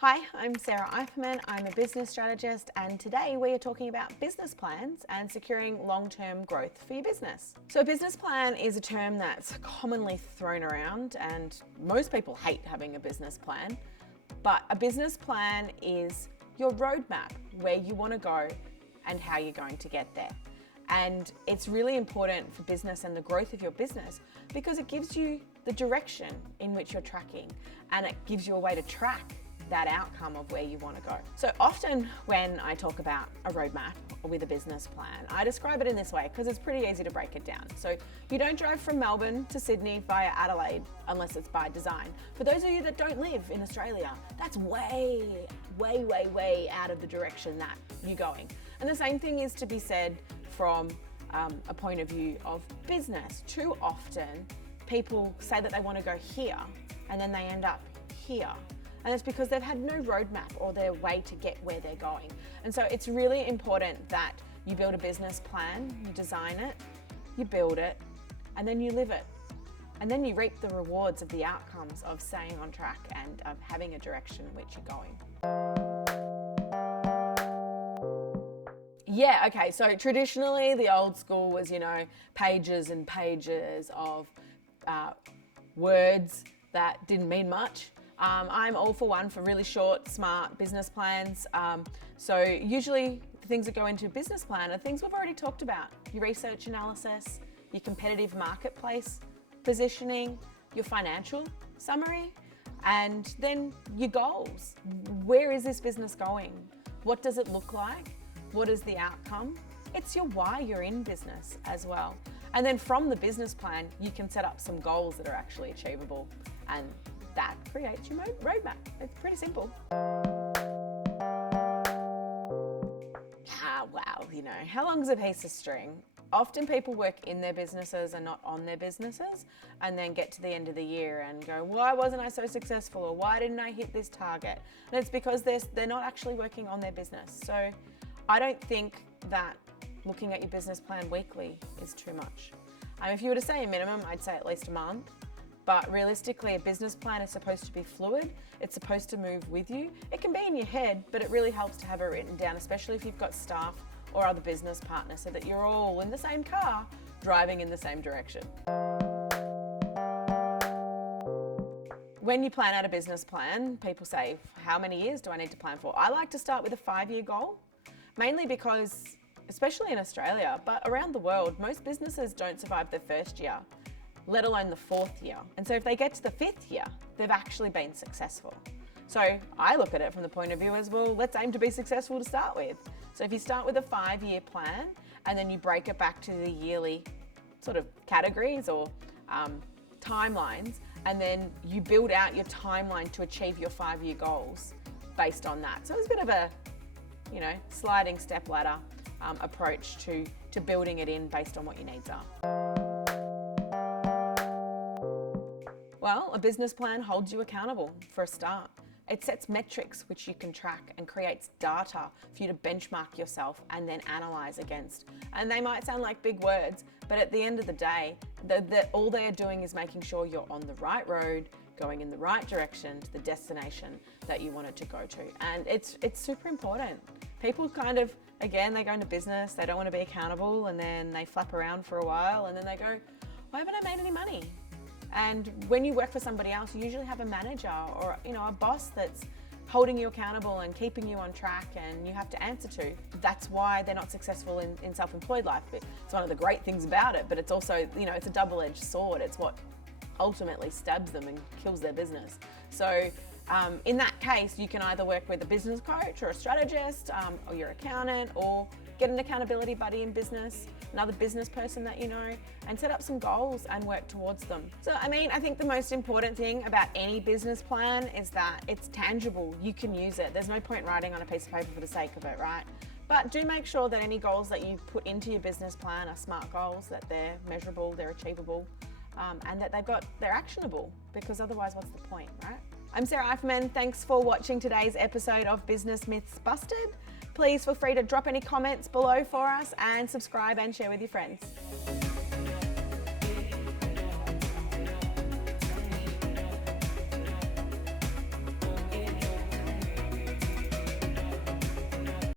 Hi, I'm Sarah Eiferman. I'm a business strategist, and today we are talking about business plans and securing long-term growth for your business. So a business plan is a term that's commonly thrown around, and most people hate having a business plan. But a business plan is your roadmap, where you want to go and how you're going to get there. And it's really important for business and the growth of your business because it gives you the direction in which you're tracking, and it gives you a way to track that outcome of where you want to go. So often when I talk about a roadmap with a business plan, I describe it in this way because it's pretty easy to break it down. So you don't drive from Melbourne to Sydney via Adelaide unless it's by design. For those of you that don't live in Australia, that's way out of the direction that you're going. And the same thing is to be said from a point of view of business. Too often people say that they want to go here and then they end up here. And it's because they've had no roadmap or their way to get where they're going. And so it's really important that you build a business plan, you design it, you build it, and then you live it. And then you reap the rewards of the outcomes of staying on track and of having a direction in which you're going. Yeah, okay, so traditionally the old school was, pages and pages of words that didn't mean much. I'm all for one for really short, smart business plans. So usually the things that go into a business plan are things we've already talked about. Your research analysis, your competitive marketplace positioning, your financial summary, and then your goals. Where is this business going? What does it look like? What is the outcome? It's your why you're in business as well. And then from the business plan, you can set up some goals that are actually achievable, and that creates your roadmap. It's pretty simple. Wow, how long's a piece of string? Often people work in their businesses and not on their businesses, and then get to the end of the year and go, why wasn't I so successful? Or why didn't I hit this target? And it's because they're not actually working on their business. So I don't think that looking at your business plan weekly is too much. If you were to say a minimum, I'd say at least a month. But realistically, a business plan is supposed to be fluid. It's supposed to move with you. It can be in your head, but it really helps to have it written down, especially if you've got staff or other business partners, so that you're all in the same car, driving in the same direction. When you plan out a business plan, people say, how many years do I need to plan for? I like to start with a 5-year goal, mainly because, especially in Australia, but around the world, most businesses don't survive their first year, let alone the 4th year. And so if they get to the 5th year, they've actually been successful. So I look at it from the point of view as, well, let's aim to be successful to start with. So if you start with a 5-year plan and then you break it back to the yearly sort of categories or timelines, and then you build out your timeline to achieve your 5-year goals based on that. So it's a bit of a, sliding step ladder approach to building it in based on what your needs are. Well, a business plan holds you accountable for a start. It sets metrics which you can track and creates data for you to benchmark yourself and then analyze against. And they might sound like big words, but at the end of the day, all they're doing is making sure you're on the right road, going in the right direction to the destination that you wanted to go to. And it's super important. People again, they go into business, they don't want to be accountable, and then they flap around for a while, and then they go, why haven't I made any money? And when you work for somebody else, you usually have a manager or a boss that's holding you accountable and keeping you on track, and you have to answer to. That's why they're not successful in self-employed life. It's one of the great things about it, but it's also, it's a double-edged sword. It's what ultimately stabs them and kills their business. So in that case, you can either work with a business coach or a strategist or your accountant, or get an accountability buddy in business, another business person that you know, and set up some goals and work towards them. So, I think the most important thing about any business plan is that it's tangible. You can use it. There's no point writing on a piece of paper for the sake of it, right? But do make sure that any goals that you put into your business plan are SMART goals, that they're measurable, they're achievable, and that they're actionable, because otherwise what's the point, right? I'm Sarah Eiferman. Thanks for watching today's episode of Business Myths Busted. Please feel free to drop any comments below for us, and subscribe and share with your friends.